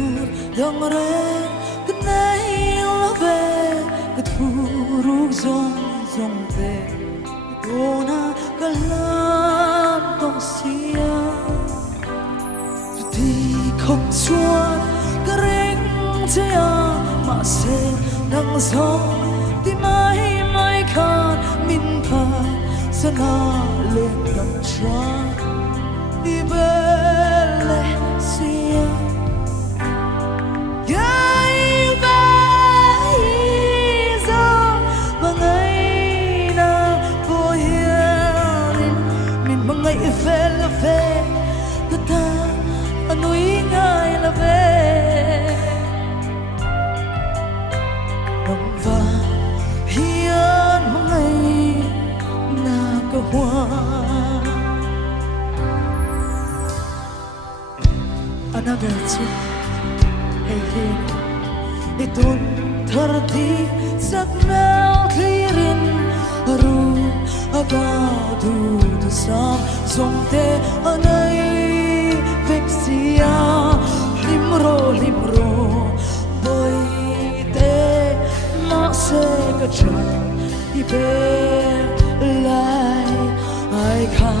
tur dang re knai la be kat puruk zong zong te dona kalam tong sia di khóc chuan kareng chia ma se nang zong ti mai mai khan min pha sana lên đầm tra đi belle sia gai vai zo mangai na po hiền min mangai fel fe ta anui ngai la ve nong va hiền mangai na ka hoa another two hey hey itun tharti sakmel thirin ru aga du du sam somte anai vexia limro boy te ma se ka chan di be lai ai kha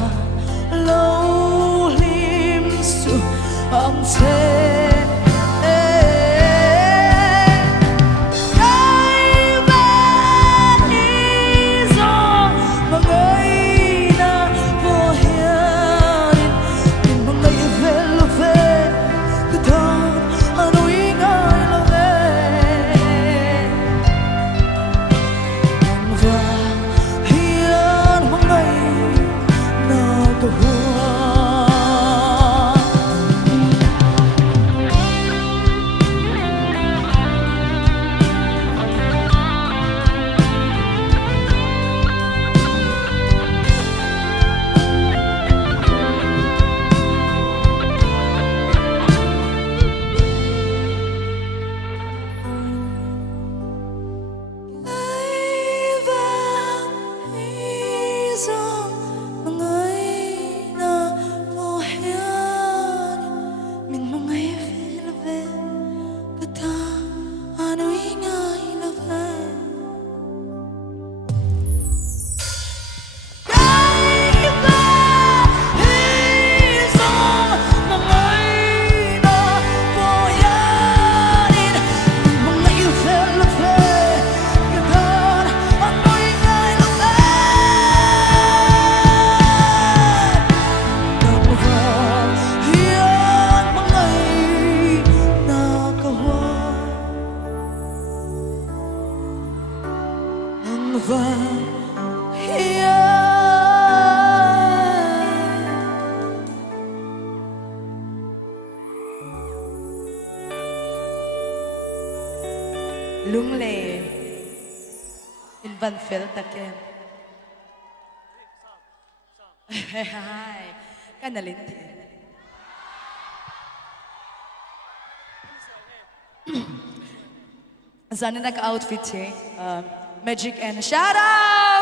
lo lim su ang se lung le in van fel taken hai kanalin ti sana nag outfit magic and shout out